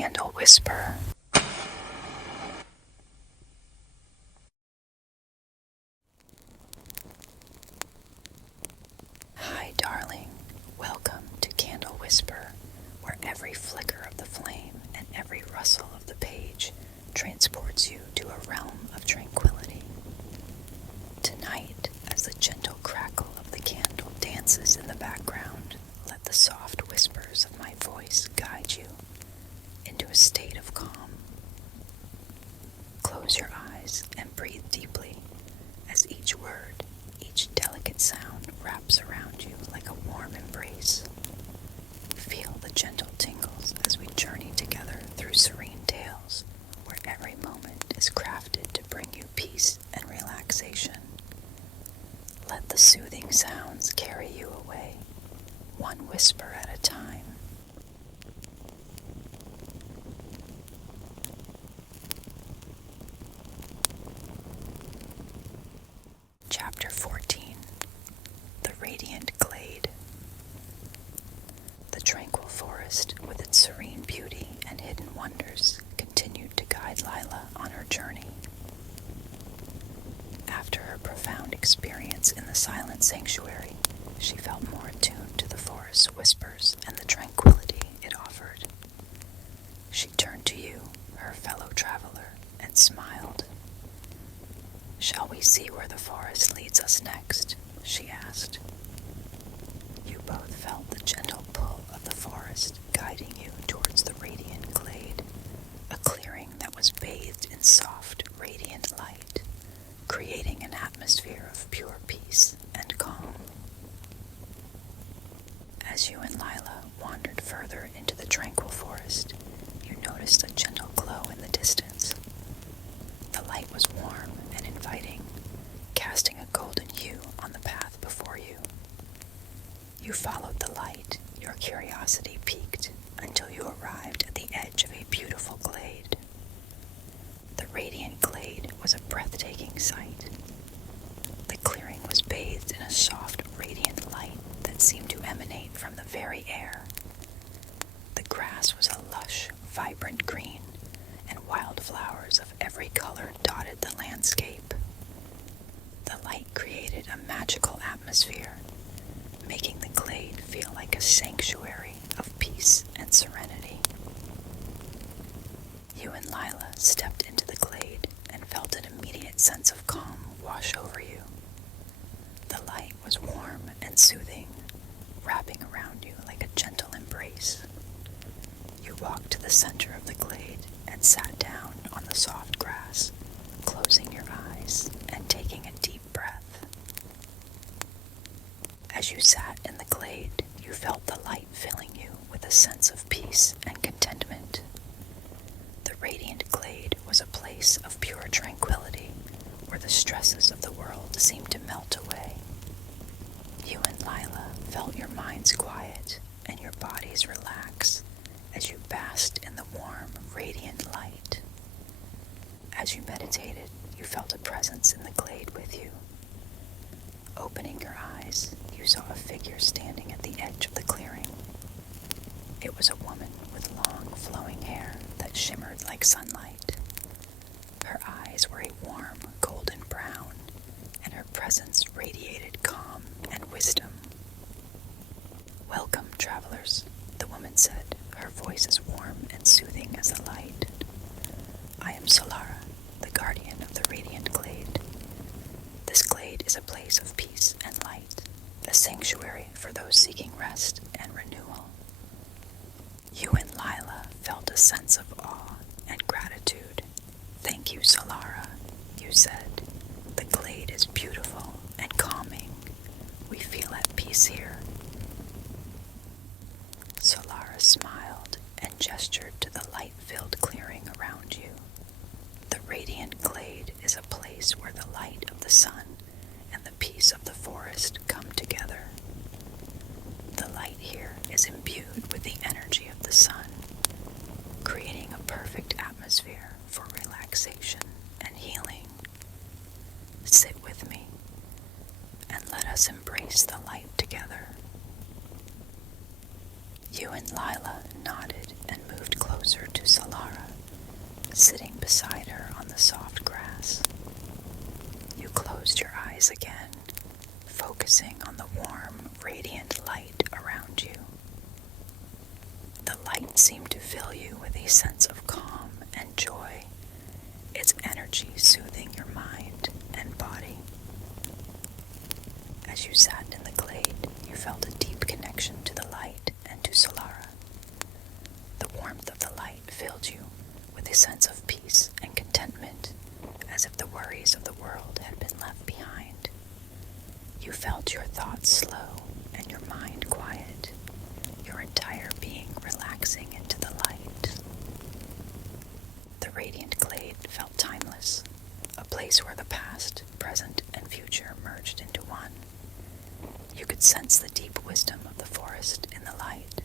Candle Whisper. Hi, darling. Welcome to Candle Whisper, where every flicker of the flame and every rustle of the page transports you to a realm of tranquility. Tonight, as the gentle crackle of the candle dances in the background, let the soft whispers of my voice guide you into a state of calm. Close your eyes and breathe deeply as each word, each delicate sound wraps around you like a warm embrace. Feel the gentle tingles as we journey together through serene tales where every moment is crafted to bring you peace and relaxation. Let the soothing sounds carry you away, one whisper at a time. Chapter 14. The Radiant Glade. The tranquil forest, with its serene beauty and hidden wonders, continued to guide Lila on her journey. After her profound experience in the silent sanctuary, she felt more attuned to the forest's whispers and the tranquility it offered. She turned to you, her fellow traveler, and smiled. "Shall we see where the forest leads us next?" she asked. You both felt the gentle pull of the forest guiding you towards the radiant glade, a clearing that was bathed in soft, radiant light, creating an atmosphere of pure peace and calm. As you and Lila wandered further into the tranquil forest, you noticed a gentle glow in the distance. The light was warm and inviting, casting a golden hue on the path before you. You followed the light, your curiosity piqued, until you arrived at the edge of a beautiful glade. The radiant glade was a breathtaking sight. The clearing was bathed in a soft, radiant light that seemed to emanate from the very air. The grass was a lush, vibrant green, and wildflowers of every color dotted the landscape. The light created a magical atmosphere, making the glade feel like a sanctuary of peace and serenity. You and Lila stepped into the glade and felt an immediate sense of calm wash over you. The light was warm and soothing, wrapping around you like a gentle embrace. You walked to the center of the glade and sat down on the soft grass, closing your eyes and taking a deep breath. As you sat in the glade, you felt the light filling you with a sense of peace and contentment. The radiant glade was a place of pure tranquility, where the stresses of the world seemed to melt away. You and Lila felt your minds quiet and your bodies relax as you basked in the warm, radiant light. As you meditated, you felt a presence in the glade with you. Opening your eyes, you saw a figure standing at the edge of the clearing. It was a woman with long, flowing hair that shimmered like sunlight. Her eyes were a warm, golden brown, and her presence radiated calm and wisdom. "Welcome, travelers," the woman said, her voice as warm and soothing as the light. "I am Solara, the guardian of the radiant glade. This glade is a place of peace and light, a sanctuary for those seeking rest and renewal." You and Lila felt a sense of awe and gratitude. "Thank you, Solara," you said. "The glade is beautiful and calming. We feel at peace here." Solara smiled and gestured to the light-filled clearing around you. The radiant glade is a place where the light of the sun and the peace of the forest come together. The light here is imbued with the energy of the sun, creating a perfect atmosphere for relaxation and healing. Sit with me and let us embrace the light together. You and Lila nodded and moved closer to sitting beside her on the soft grass. You closed your eyes again, focusing on the warm, radiant light around you. The light seemed to fill you with a sense of calm and joy, its energy soothing your mind and body. As you sat in the glade, you felt a deep connection to the light and to Solara. The warmth of the light filled you with a sense of peace and contentment, as if the worries of the world had been left behind. You felt your thoughts slow and your mind quiet, your entire being relaxing into the light. The radiant glade felt timeless, a place where the past, present, and future merged into one. You could sense the deep wisdom of the forest in the light,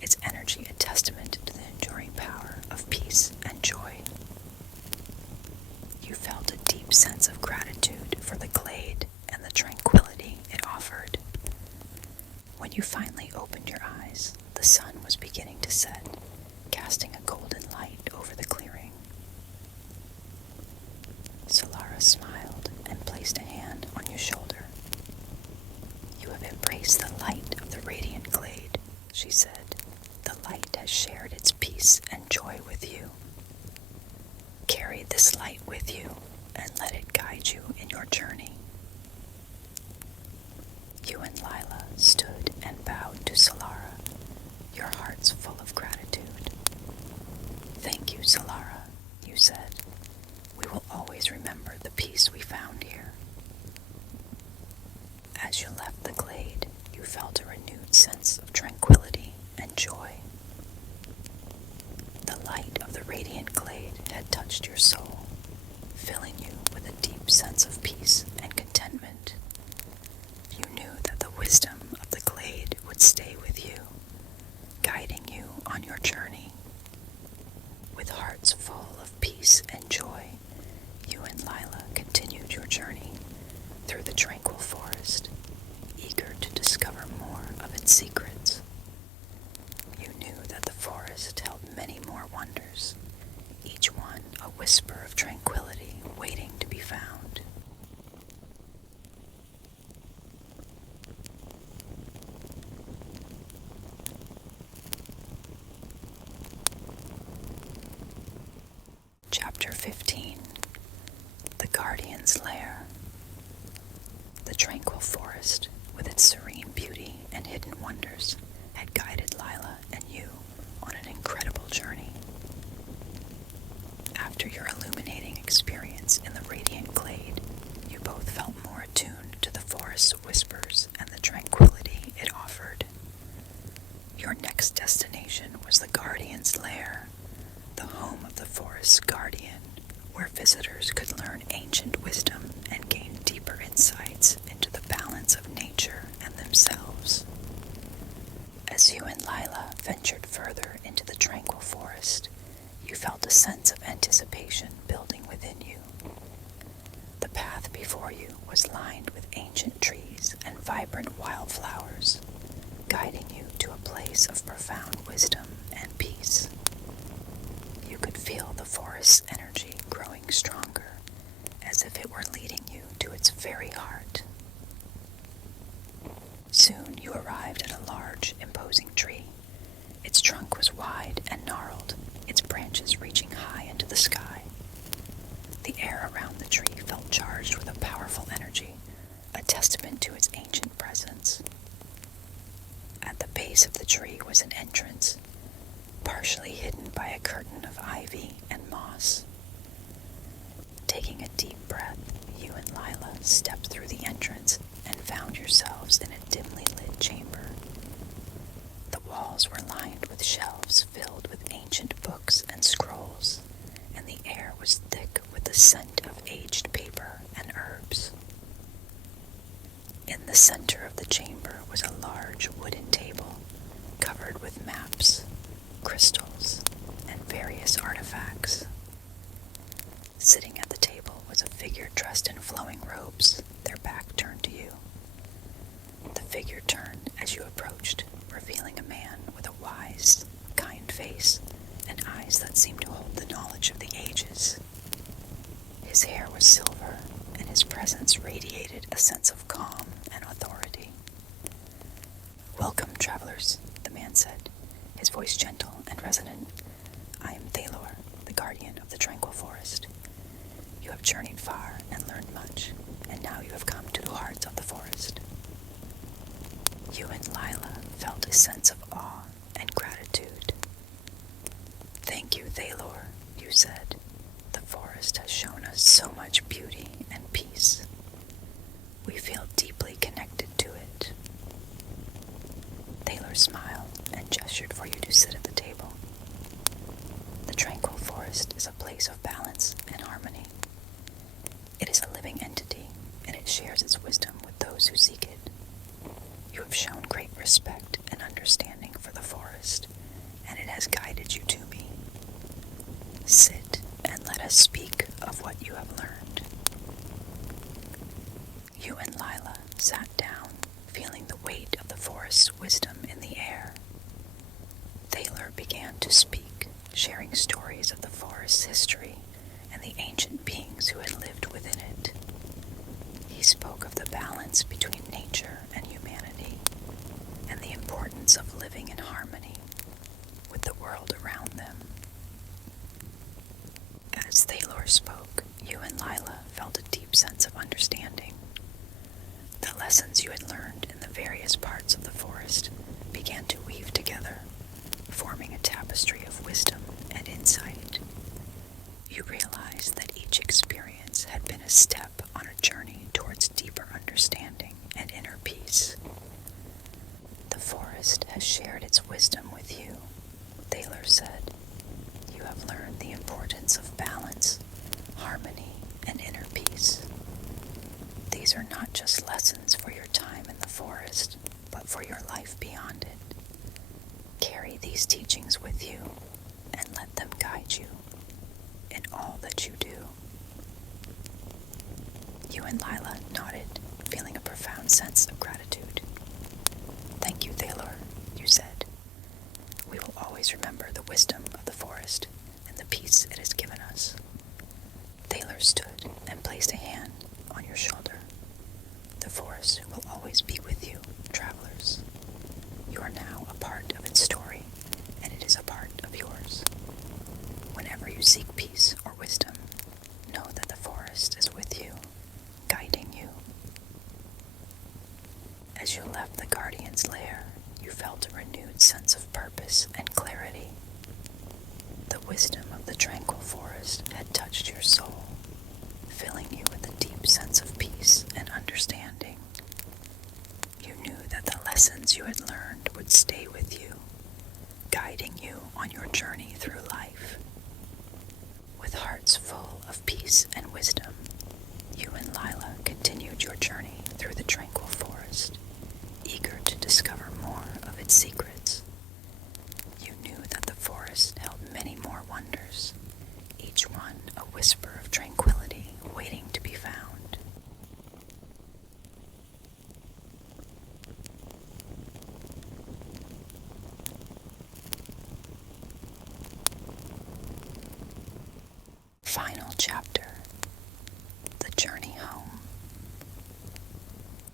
its energy a testament to the enduring power of peace and joy. You felt a deep sense of gratitude for the glade and the tranquility it offered. When you finally opened your eyes, the sun was beginning to set, casting a golden light over the clearing. Solara smiled and placed a hand on your shoulder. "You have embraced the light of the radiant glade," she said. "The light has shared its peace and joy with you. Carry this light with you and let it guide you in your journey." You and Lila stood and bowed to Solara, your hearts full of gratitude. "Thank you, Solara," you said. "We will always remember the peace we found here." As you left the glade, you felt a renewed sense of tranquility and joy. The light of the radiant glade had touched your soul, filling you with a deep sense of peace and contentment. You knew that the wisdom of the glade would stay with you, guiding you on your journey. With hearts full of peace and joy, you and Lila continued your journey through the tranquil forest, eager to discover more of its secrets. You knew that the forest held many more wonders, each one a whisper of tranquility waiting to be found. Chapter 15. The Guardian's Lair. The tranquil forest, with its serene beauty and hidden wonders, had guided Lila and you on an incredible journey. After your illuminating experience in the radiant glade, you both felt more attuned to the forest's whispers and the tranquility it offered. Your next destination was the Guardian's Lair, the home of the forest's guardian, where visitors could learn ancient wisdom and gain deeper insights into the balance of nature and themselves. As you and Lila ventured further into the tranquil forest, you felt a sense of anticipation building within you. The path before you was lined with ancient trees and vibrant wildflowers, guiding you to a place of profound wisdom and peace. You could feel the forest's energy growing stronger, as if it were leading you to its very heart. Soon you arrived at a large, imposing tree. Its trunk was wide and gnarled, its branches reaching high into the sky. The air around the tree felt charged with a powerful energy, a testament to its ancient presence. At the base of the tree was an entrance, partially hidden by a curtain of ivy and moss. Taking a deep breath, you and Lila stepped through the entrance and found yourselves in a dimly lit chamber. The walls were lined with shelves filled with ancient books and scrolls, and the air was thick with the scent of aged paper and herbs. In the center of the chamber was a large wooden table covered with maps, crystals, and various artifacts. Sitting at the table was a figure dressed in flowing robes, their back turned to you. The figure turned as you approached, revealing a man with a wise, kind face and eyes that seemed to hold the knowledge of the ages His hair was silver, and his presence radiated a sense of calm and authority. "Welcome, travelers," the man said, his voice gentle and resonant. "I am Thalor, the guardian of the Tranquil Forest. You have journeyed far and learned much, and now you have come to the heart of the forest." You and Lila felt a sense of awe and gratitude. "Thank you, Thalor," you said. "The forest has shown us so much beauty and peace. We feel deeply connected to it." Thalor smiled and gestured for you to sit at the table. The Tranquil Forest is a place of balance and harmony. It is a living entity, and it shares its wisdom with those who seek it. You have shown great respect and understanding for the forest, and it has guided you to me. Sit and let us speak of what you have learned. You and Lila sat down, feeling the weight of the forest's wisdom in the air. Thalor began to speak, sharing stories of the forest's history and the ancient beings who had lived within it. He spoke of the balance between nature and humanity, and the importance of living in harmony with the world around them. As Thalor spoke, you and Lila felt a deep sense of understanding. The lessons you had learned in the various parts of the forest began to weave together, forming a tapestry of wisdom and insight. You realized that each experience had been a step on a journey towards deeper understanding and inner peace. "The forest has shared its wisdom with you," Thalor said. "You have learned the importance of balance, harmony, and inner peace. These are not just lessons for your time in the forest, but for your life beyond it. Carry these teachings with you and let them guide you in all that you do." You and Lila nodded, feeling a profound sense of gratitude. "Thank you, Thalor," you said. "We will always remember the wisdom of the forest and the peace it has given us." Thalor stood and placed a hand on your shoulder. "The forest will always be with you, travelers. You are now a part of its story, and it is a part of yours. Whenever you seek peace or wisdom, know that the forest is with you, guiding you." As you left the Guardian's lair, you felt a renewed sense of purpose and clarity. The wisdom of the Tranquil Forest had touched your soul, filling you with a deep sense of peace and understanding. You knew that the lessons you had learned would stay with you, guiding you on your journey through life. With hearts full of peace and wisdom, you and Lila continued your journey through the Tranquil Forest, eager to discover more of its secrets. You knew that the forest held many more wonders, each one a whisper of tranquility waiting to be found. Final chapter. The journey home.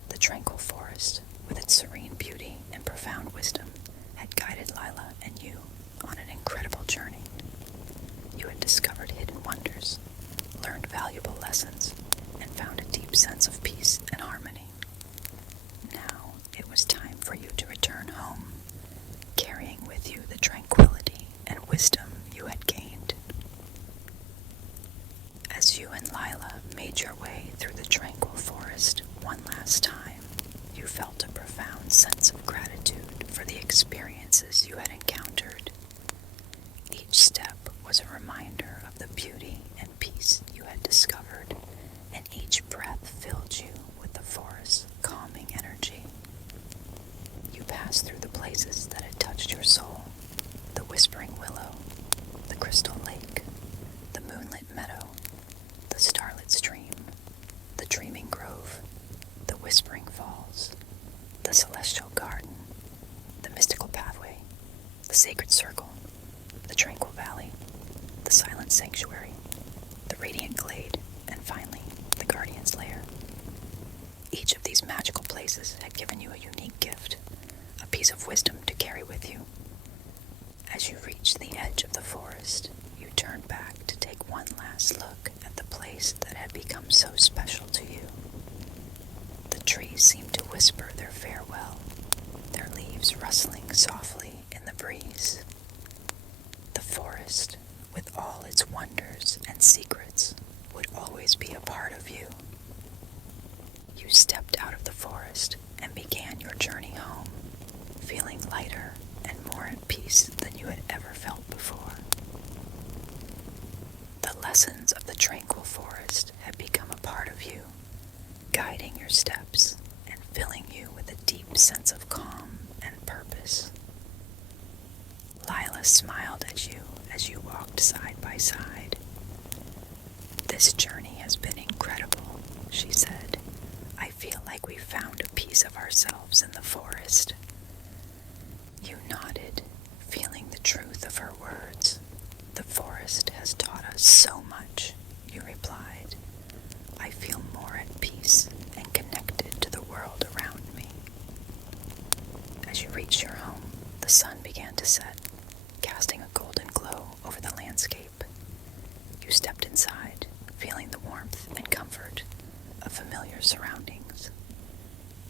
The Tranquil Forest, with its serene beauty and profound wisdom, had guided Lila and you on an incredible journey. You had discovered hidden wonders, learned valuable lessons, and found a deep sense of peace and harmony. Now it was time for you to return home, carrying with you the tranquility and wisdom you had gained. As you and Lila made your way through the Tranquil Forest one last time, you felt a profound sense of gratitude for the experiences you had encountered. Each step was a reminder of the beauty and peace you had discovered, and each breath filled you with the forest's calming energy. You passed through the places that had touched your soul: the Whispering Willow, the Crystal Lake, the Moonlit Meadow, the Starlit Stream, the Dreaming Grove, the Whispering Falls, the Celestial Garden, the Mystical Pathway, the Sacred Circle, the Tranquil Valley, the Silent Sanctuary, the Radiant Glade, and finally, the Guardian's lair. Each of these magical places had given you a unique gift, a piece of wisdom to carry with you. As you reached the edge of the forest, you turned back to take one last look at the place that had become so special to you. The trees seemed to whisper their farewell, their leaves rustling softly in the breeze. The forest, with all its wonders and secrets, would always be a part of you. You stepped out of the forest and began your journey home, feeling lighter and more at peace than you had ever felt before. The lessons of the tranquil forest had become a part of you, guiding your steps and filling you with a deep sense of calm and purpose. Lila smiled at you as you walked side by side. "This journey has been incredible," she said. "I feel like we found a piece of ourselves in the forest." You nodded, feeling the truth of her words. "The forest has taught us so much," you replied. "I feel more at peace and connected to the world around me." As you reached your home, the sun began to set, casting a golden glow over the landscape. You stepped inside, feeling the warmth and comfort of familiar surroundings.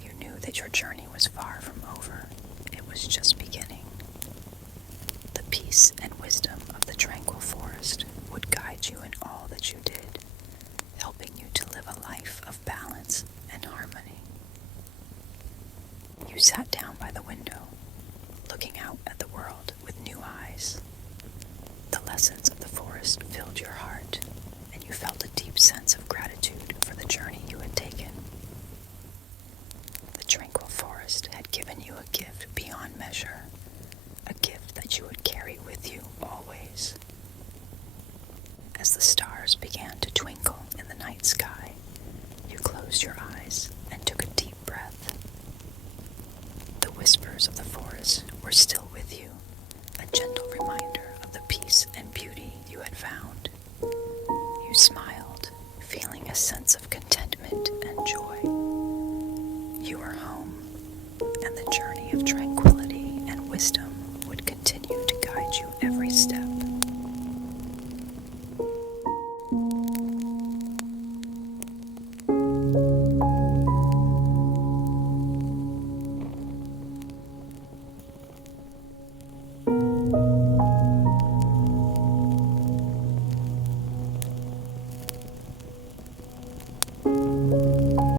You knew that your journey was far from over. It was just beginning. The peace and wisdom of the tranquil forest would guide you in all that you did, helping you to live a life of balance and harmony. You sat down by the window, looking out at the world with new eyes. The lessons of the forest filled your heart, and you felt a deep sense of gratitude for the journey you had taken. The tranquil forest had given you a gift beyond measure, a gift that you would carry with you